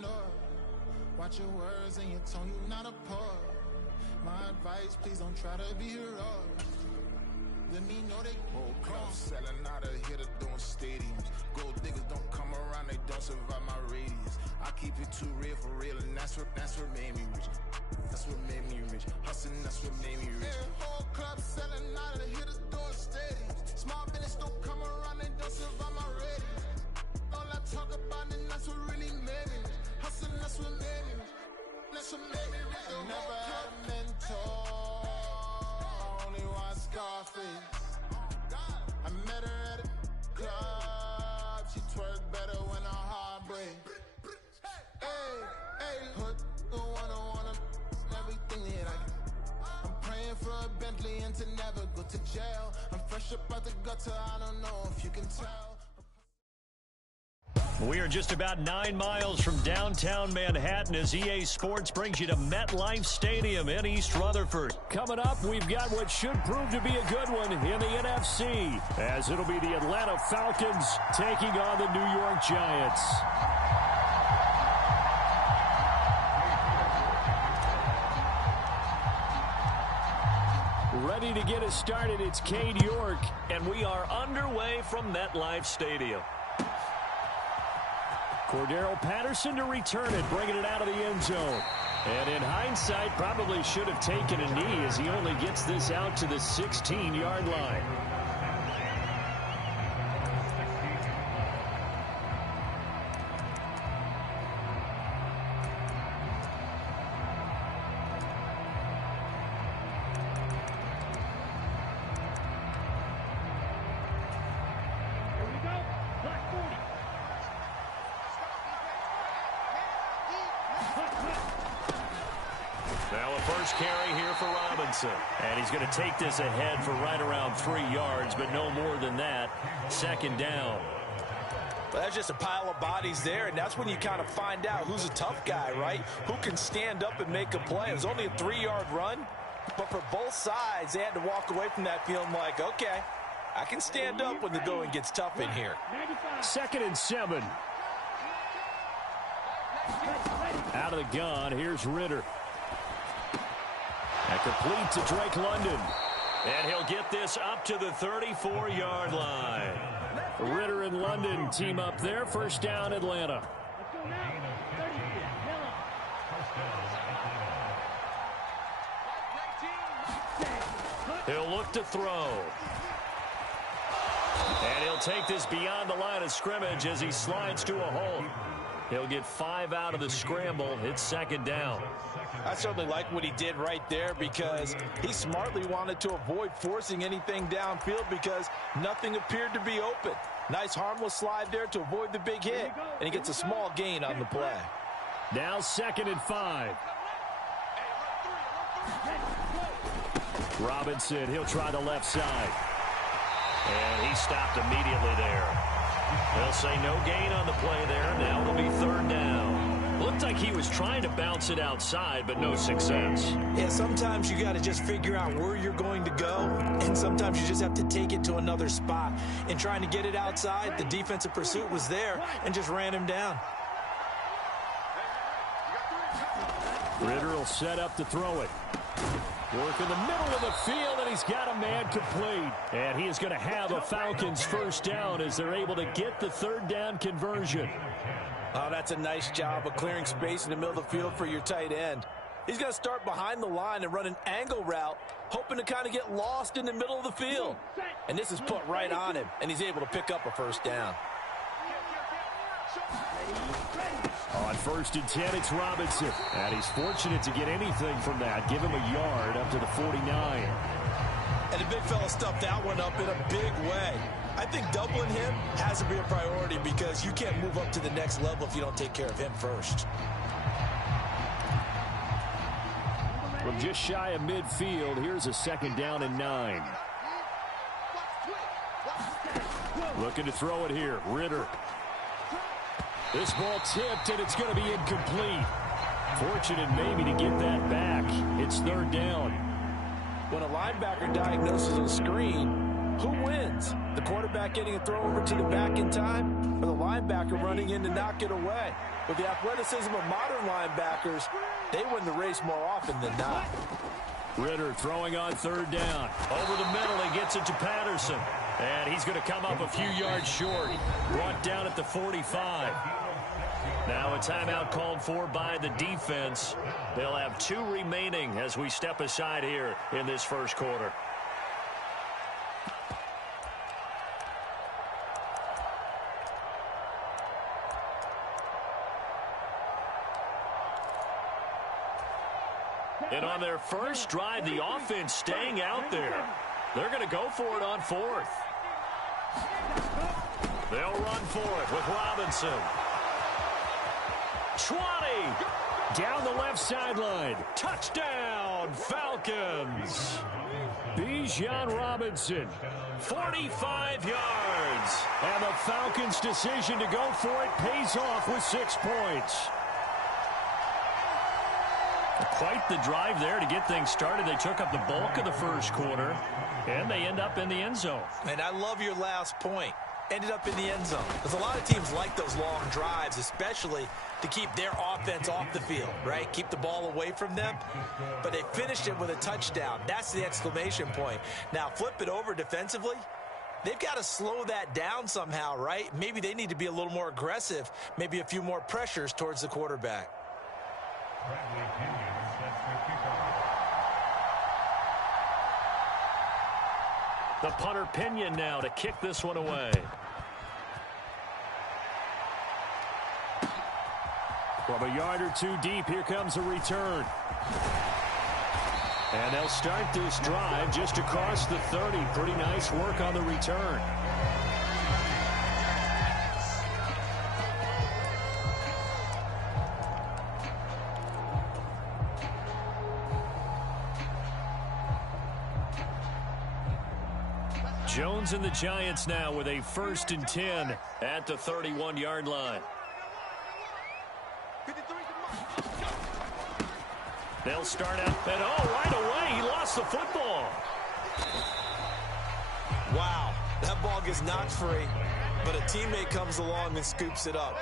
know. Watch your words and your tone, you not a poet. My advice, please don't try to be heroic. Let me know they whole club selling out of here to doing stadiums. Gold diggers don't come around, they don't survive my radius. I keep it too real for real, and that's what made me rich. That's what made me rich. Hustling, that's what made me rich. Whole club selling out of here to doing stadiums. Small business don't come around, they don't survive my radius. All I talk about, and that's what really made me rich. Hustling, that's what made me rich. That's what made me rich. I never had a mentor. Scarface. I met her at a club. She twerk better when her heart breaks. Hey, put the wanna everything that I can. I'm praying for a Bentley and to never go to jail. I'm fresh up out the gutter, I don't know if you can tell. We are just about 9 miles from downtown Manhattan as EA Sports brings you to MetLife Stadium in East Rutherford. Coming up, we've got what should prove to be a good one in the NFC, as it'll be the Atlanta Falcons taking on the New York Giants. Ready to get us started, it's Cade York, and we are underway from MetLife Stadium. Cordero Patterson to return it, bringing it out of the end zone. And in hindsight, probably should have taken a knee as he only gets this out to the 16-yard line. Now a first carry here for Robinson. And he's going to take this ahead for right around 3 yards, but no more than that. Second down. Well, that's just a pile of bodies there, and that's when you kind of find out who's a tough guy, right? Who can stand up and make a play. It was only a 3-yard run, but for both sides, they had to walk away from that feeling like, okay, I can stand up when the going gets tough in here. 2nd and 7. Out of the gun, here's Ritter. And complete to Drake London. And he'll get this up to the 34-yard line. Ritter and London team up there. First down, Atlanta. He'll look to throw. And he'll take this beyond the line of scrimmage as he slides to a hole. He'll get 5 out of the scramble. It's second down. I certainly like what he did right there because he smartly wanted to avoid forcing anything downfield because nothing appeared to be open. Nice harmless slide there to avoid the big hit, and he gets a small gain on the play. Now 2nd and 5. Robinson, he'll try the left side. And he stopped immediately there. They'll say no gain on the play there. Now it'll be third down. Looked like he was trying to bounce it outside, but no success. Yeah, sometimes you got to just figure out where you're going to go, and sometimes you just have to take it to another spot. In trying to get it outside, the defensive pursuit was there and just ran him down. Ritter will set up to throw it. Work in the middle of the field, and he's got a man complete. And he is going to have a Falcons first down as they're able to get the third down conversion. Oh, that's a nice job of clearing space in the middle of the field for your tight end. He's going to start behind the line and run an angle route, hoping to kind of get lost in the middle of the field. And this is put right on him, and he's able to pick up a first down. On 1st and 10, it's Robinson. And he's fortunate to get anything from that. Give him a yard up to the 49. And the big fella stuffed that one up in a big way. I think doubling him has to be a priority because you can't move up to the next level if you don't take care of him first. From just shy of midfield, here's a 2nd down and 9. Looking to throw it here. Ritter. This ball tipped, and it's going to be incomplete. Fortunate maybe to get that back. It's third down. When a linebacker diagnoses a screen, Who wins? The quarterback getting a throw over to the back in time, or the linebacker running in to knock it away? With the athleticism of modern linebackers, they win the race more often than not. Ritter throwing on third down. Over the middle, he gets it to Patterson. And he's going to come up a few yards short. Brought down at the 45. Now a timeout called for by the defense. They'll have 2 remaining as we step aside here in this first quarter. And on their first drive, the offense staying out there. They're going to go for it on 4th. They'll run for it with Robinson. 20. Down the left sideline. Touchdown, Falcons. Bijan Robinson. 45 yards. And the Falcons' decision to go for it pays off with 6 points. Quite the drive there to get things started. They took up the bulk of the first quarter, and they end up in the end zone. And I love your last point. Ended up in the end zone. Because a lot of teams like those long drives, especially to keep their offense off the field, right? Keep the ball away from them. But they finished it with a touchdown. That's the exclamation point. Now, flip it over defensively. They've got to slow that down somehow, right? Maybe they need to be a little more aggressive. Maybe a few more pressures towards the quarterback. The punter Pinion now to kick this one away. From a yard or 2 deep, here comes a return. And they'll start this drive just across the 30. Pretty nice work on the return. Jones and the Giants now with a 1st and 10 at the 31-yard line. They'll start out, and right away, he lost the football. Wow, that ball gets knocked free, but a teammate comes along and scoops it up.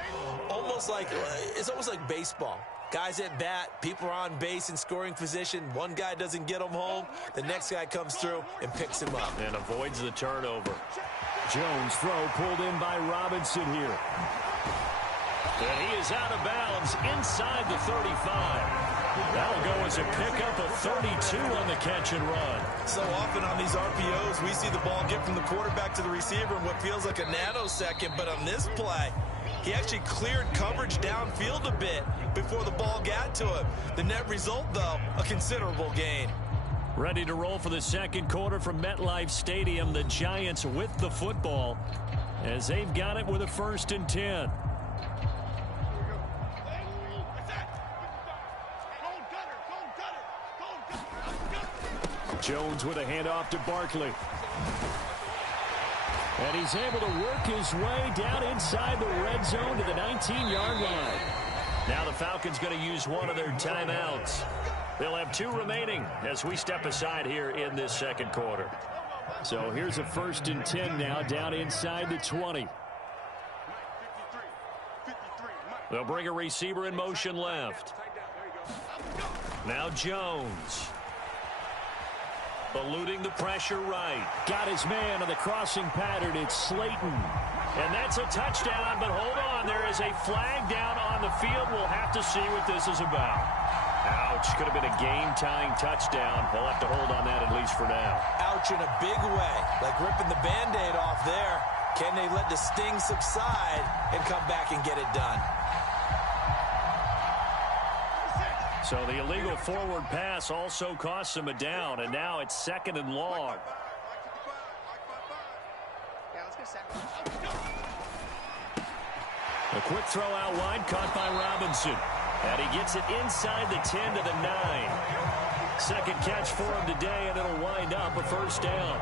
It's almost like baseball. Guys at bat, people are on base in scoring position. One guy doesn't get him home. The next guy comes through and picks him up. And avoids the turnover. Jones throw pulled in by Robinson here. And he is out of bounds inside the 35. That'll go as a pickup of 32 on the catch and run. So often on these RPOs, we see the ball get from the quarterback to the receiver in what feels like a nanosecond. But on this play, he actually cleared coverage downfield a bit before the ball got to him. The net result, though, a considerable gain. Ready to roll for the second quarter from MetLife Stadium. The Giants with the football as they've got it with a 1st and 10. Jones with a handoff to Barkley. And he's able to work his way down inside the red zone to the 19-yard line. Now the Falcons going to use one of their timeouts. They'll have 2 remaining as we step aside here in this second quarter. So here's a 1st and 10 now down inside the 20. They'll bring a receiver in motion left. Now Jones. Eluding the pressure right. Got his man on the crossing pattern. It's Slayton. And that's a touchdown, but hold on. There is a flag down on the field. We'll have to see what this is about. Ouch. Could have been a game-tying touchdown. They'll have to hold on that at least for now. Ouch in a big way. Like ripping the Band-Aid off there. Can they let the sting subside and come back and get it done? So the illegal forward pass also costs him a down, and now it's 2nd and long. A quick throw out wide, caught by Robinson. And he gets it inside the 10 to the 9. Second catch for him today, and it'll wind up a 1st down.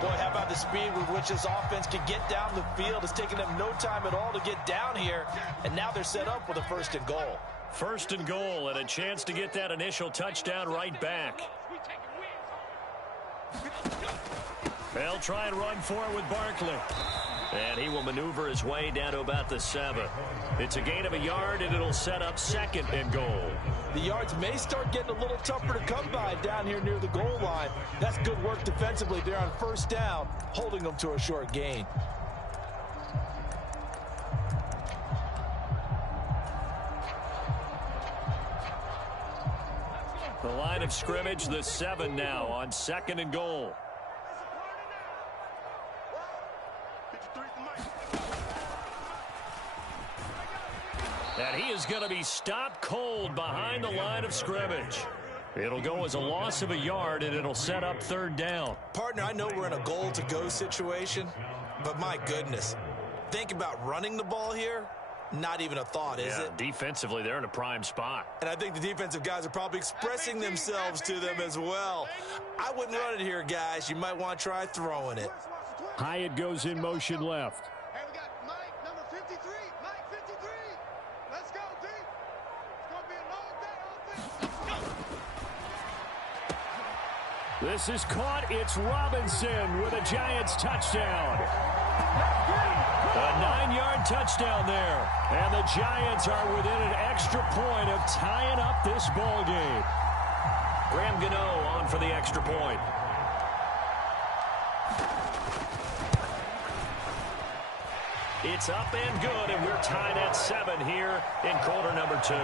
Boy, how about the speed with which this offense can get down the field? It's taken them no time at all to get down here, and now they're set up with a 1st and goal. 1st and goal, and a chance to get that initial touchdown right back. They'll try and run for it with Barkley. And he will maneuver his way down to about the 7. It's a gain of a yard, and it'll set up 2nd and goal. The yards may start getting a little tougher to come by down here near the goal line. That's good work defensively there on 1st down, holding them to a short gain. The line of scrimmage, the 7 now on 2nd and goal. And he is going to be stopped cold behind the line of scrimmage. It'll go as a loss of a yard, and it'll set up 3rd down. Partner, I know we're in a goal-to-go situation, but my goodness, think about running the ball here. Not even a thought, is it? Defensively, they're in a prime spot. And I think the defensive guys are probably expressing themselves to them as well. I wouldn't run it here, guys. You might want to try throwing it. Hyatt goes in motion left. Hey, we got Mike, number 53. Mike, 53. Let's go, D. It's going to be a long day offense. This is caught. It's Robinson with a Giants touchdown. A 9-yard touchdown there. And the Giants are within an extra point of tying up this ball game. Graham Gano on for the extra point. It's up and good, and we're tied at 7 here in quarter number 2.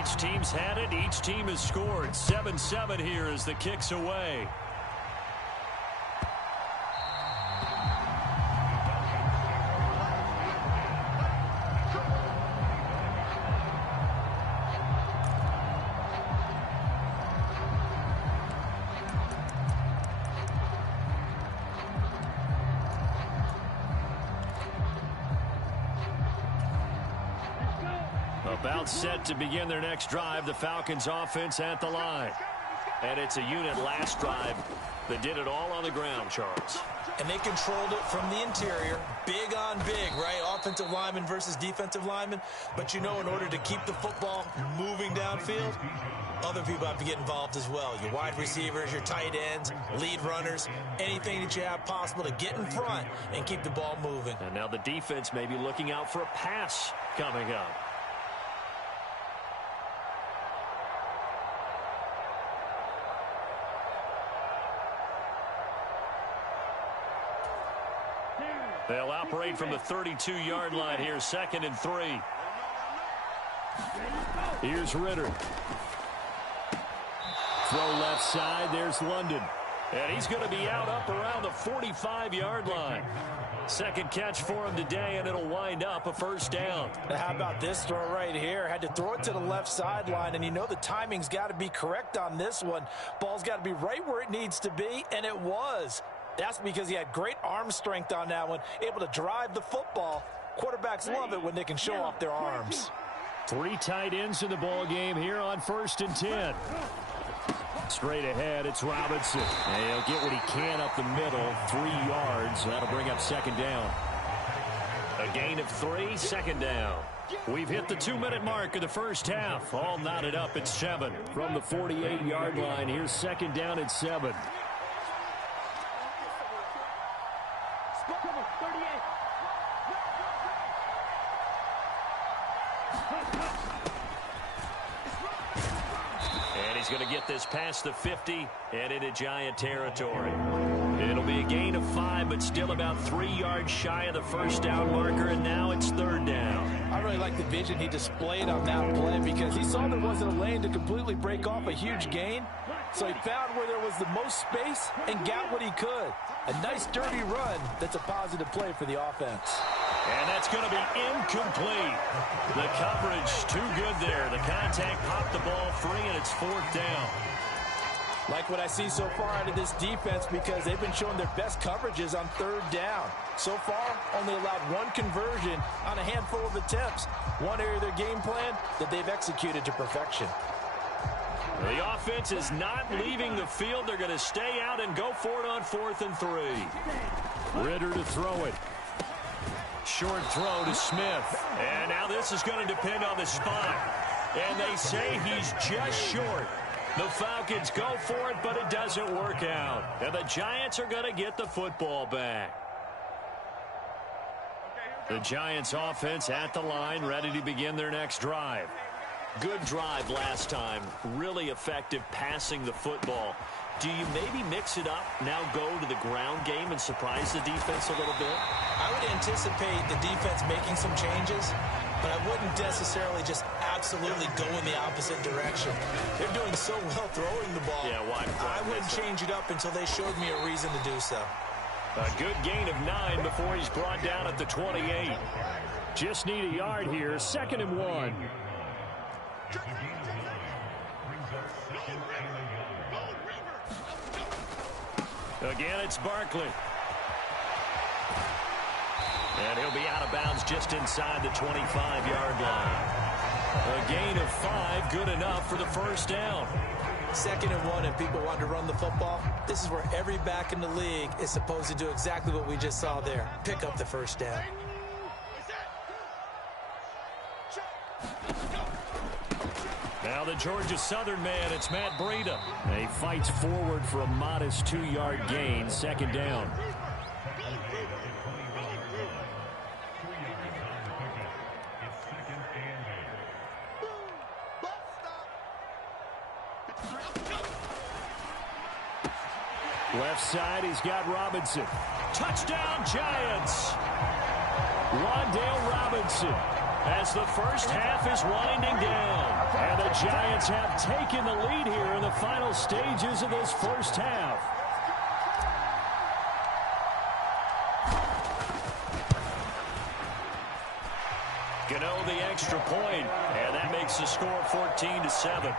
Each team's had it. Each team has scored. 7-7 here as the kick's away. About set to begin their next drive. The Falcons offense at the line. And it's a unit last drive that did it all on the ground, Charles. And they controlled it from the interior. Big on big, right? Offensive lineman versus defensive lineman. But you know, in order to keep the football moving downfield, other people have to get involved as well. Your wide receivers, your tight ends, lead runners, anything that you have possible to get in front and keep the ball moving. And now the defense may be looking out for a pass coming up. They'll operate from the 32-yard line here, 2nd and 3. Here's Ritter. Throw left side, there's London. And he's going to be out up around the 45-yard line. Second catch for him today, and it'll wind up a 1st down. Now, how about this throw right here? Had to throw it to the left sideline, and you know the timing's got to be correct on this one. Ball's got to be right where it needs to be, and it was. That's because he had great arm strength on that one, able to drive the football. Quarterbacks love it when they can show off their arms. 3 tight ends in the ball game here on 1st and 10. Straight ahead, it's Robinson. And he'll get what he can up the middle, 3 yards. That'll bring up 2nd down. A gain of 3, 2nd down. We've hit the 2-minute mark of the first half. All knotted up at 7 from the 48-yard line. Here's 2nd down at 7. Going to get this past the 50 and into Giant territory. It'll be a gain of 5, but still about 3 yards shy of the 1st down marker, and now it's 3rd down. I really like the vision he displayed on that play because he saw there wasn't a lane to completely break off a huge gain, so he found where there was the most space and got what he could. A nice dirty run that's a positive play for the offense. And that's going to be incomplete. The coverage too good there. The contact popped the ball free, and it's 4th down. Like what I see so far out of this defense because they've been showing their best coverages on 3rd down. So far, only allowed 1 conversion on a handful of attempts. One area of their game plan that they've executed to perfection. The offense is not leaving the field. They're going to stay out and go for it on 4th and 3. Ritter to throw it. Short throw to Smith. And now this is going to depend on the spot. And they say he's just short. The Falcons go for it, but it doesn't work out. And the Giants are going to get the football back. The Giants offense at the line, ready to begin their next drive. Good drive last time. Really effective passing the football. Do you maybe mix it up, now go to the ground game and surprise the defense a little bit? I would anticipate the defense making some changes, but I wouldn't necessarily just absolutely go in the opposite direction. They're doing so well throwing the ball. Yeah, why? I wouldn't change it up until they showed me a reason to do so. A good gain of 9 before he's brought down at the 28. Just need a yard here. 2nd and 1. Again, it's Barkley. And he'll be out of bounds just inside the 25-yard line. A gain of 5, good enough for the first down. 2nd and 1, and people want to run the football. This is where every back in the league is supposed to do exactly what we just saw there. Pick up the first down. Now the Georgia Southern man, it's Matt Breida. He fights forward for a modest 2-yard gain, 2nd down. Left side, he's got Robinson. Touchdown, Giants! Wan'Dale Robinson, as the first half is winding down. And the Giants have taken the lead here in the final stages of this first half. Gano the extra point, and that makes the score 14-7.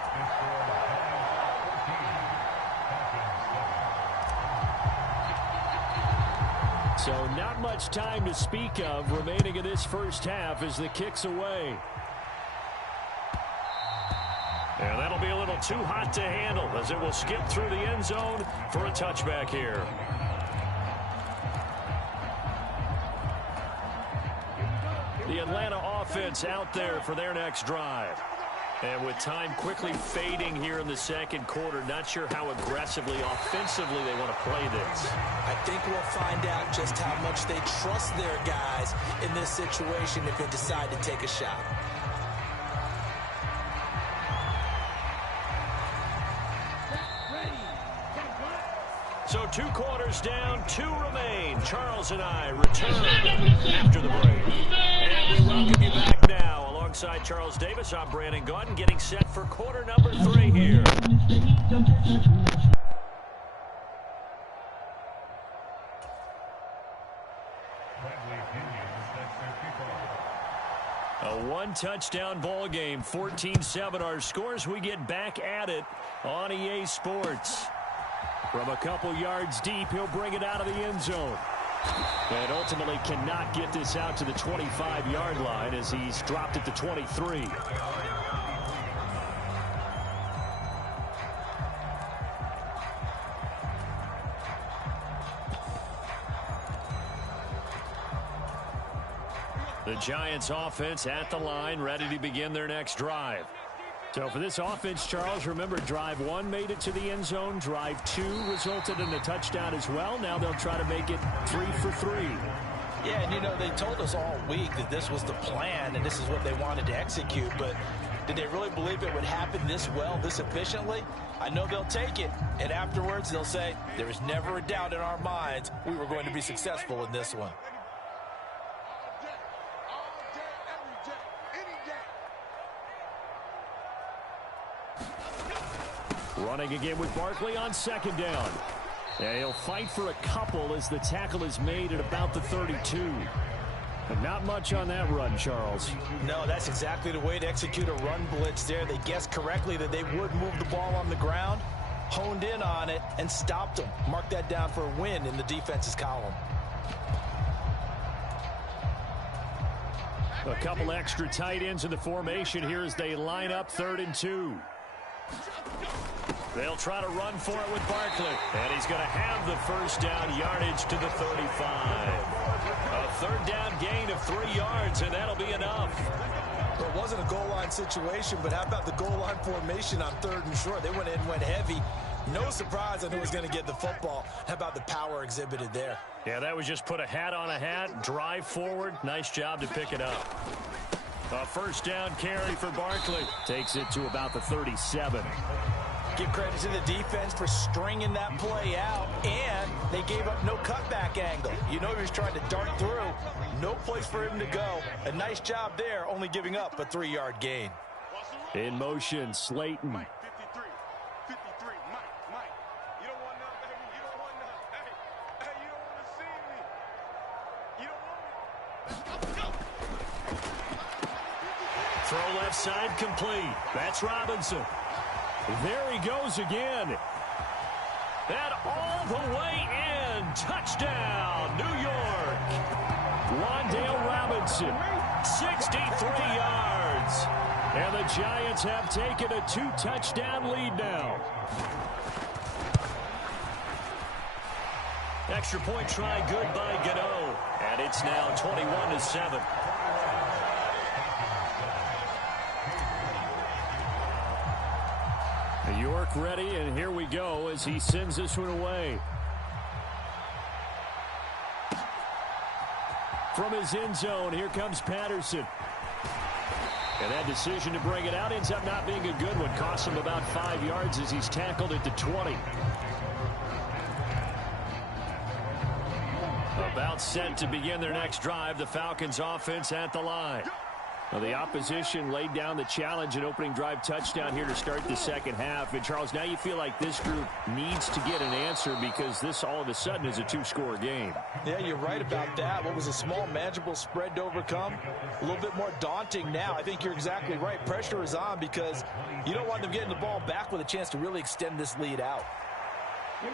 So not much time to speak of remaining in this first half as the kick's away. And that'll be a little too hot to handle as it will skip through the end zone for a touchback here. The Atlanta offense out there for their next drive. And with time quickly fading here in the second quarter, not sure how aggressively, offensively they want to play this. I think we'll find out just how much they trust their guys in this situation if they decide to take a shot. So 2 quarters down, 2 remain. Charles and I return after the break. And we welcome you back now. Alongside Charles Davis, I'm Brandon Gaudin, getting set for quarter number 3 here. A 1-touchdown ball game, 14-7 our scores. We get back at it on EA Sports. From a couple yards deep, he'll bring it out of the end zone. And ultimately cannot get this out to the 25-yard line as he's dropped at the 23. The Giants offense at the line, ready to begin their next drive. So for this offense, Charles, remember drive 1 made it to the end zone. Drive 2 resulted in a touchdown as well. Now they'll try to make it 3 for 3. Yeah, and you know, they told us all week that this was the plan and this is what they wanted to execute. But did they really believe it would happen this well, this efficiently? I know they'll take it. And afterwards, they'll say, there was never a doubt in our minds we were going to be successful in this one. Running again with Barkley on 2nd down. And he'll fight for a couple as the tackle is made at about the 32. But not much on that run, Charles. No, that's exactly the way to execute a run blitz there. They guessed correctly that they would move the ball on the ground, honed in on it, and stopped them. Mark that down for a win in the defense's column. A couple extra tight ends in the formation here as they line up 3rd and 2. They'll try to run for it with Barkley. And he's going to have the first down yardage to the 35. A third down gain of 3 yards, and that'll be enough. Well, it wasn't a goal line situation, but how about the goal line formation on 3rd and short? They went in and went heavy. No surprise on who was going to get the football. How about the power exhibited there? Yeah, that was just put a hat on a hat, drive forward. Nice job to pick it up. A first down carry for Barkley. Takes it to about the 37. Give credit to the defense for stringing that play out, and they gave up no cutback angle. You know he was trying to dart through. No place for him to go. A nice job there, only giving up a 3-yard gain. In motion, Slayton. Mike 53. 53. Mike. You don't want none, baby. You don't want none. Hey, you don't want to see me. You don't want me. Let's go. Throw left side complete. That's Robinson. There he goes again. And all the way in. Touchdown, New York. Wan'Dale Robinson, 63 yards. And the Giants have taken a 2-touchdown lead now. Extra point try good by Gano. And it's now 21-7. York ready, and here we go as he sends this one away. From his end zone, here comes Patterson. And that decision to bring it out ends up not being a good one. Costs him about 5 yards as he's tackled at the 20. About set to begin their next drive. The Falcons offense at the line. Well, the opposition laid down the challenge and opening drive touchdown here to start the second half. And, Charles, now you feel like this group needs to get an answer because this all of a sudden is a 2-score game. Yeah, you're right about that. What was a small, manageable spread to overcome, a little bit more daunting now. I think you're exactly right. Pressure is on because you don't want them getting the ball back with a chance to really extend this lead out.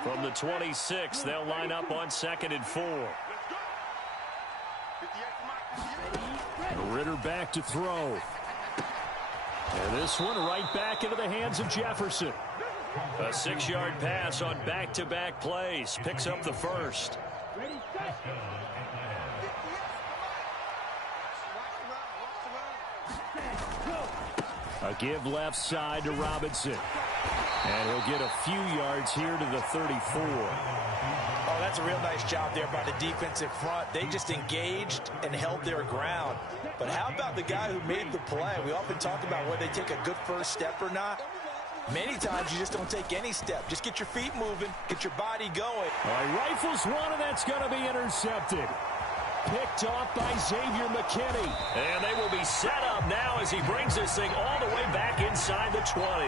From the 26, they'll line up on 2nd and 4. Ritter back to throw. And this one right back into the hands of Jefferson. A 6-yard pass on back-to-back plays. Picks up the first. A give left side to Robinson. And he'll get a few yards here to the 34. Oh, that's a real nice job there by the defensive front. They just engaged and held their ground. But how about the guy who made the play? We often talk about whether they take a good first step or not. Many times you just don't take any step. Just get your feet moving, get your body going. All right, rifles one, and that's going to be intercepted. Picked off by Xavier McKinney. And they will be set up now as he brings this thing all the way back inside the 20.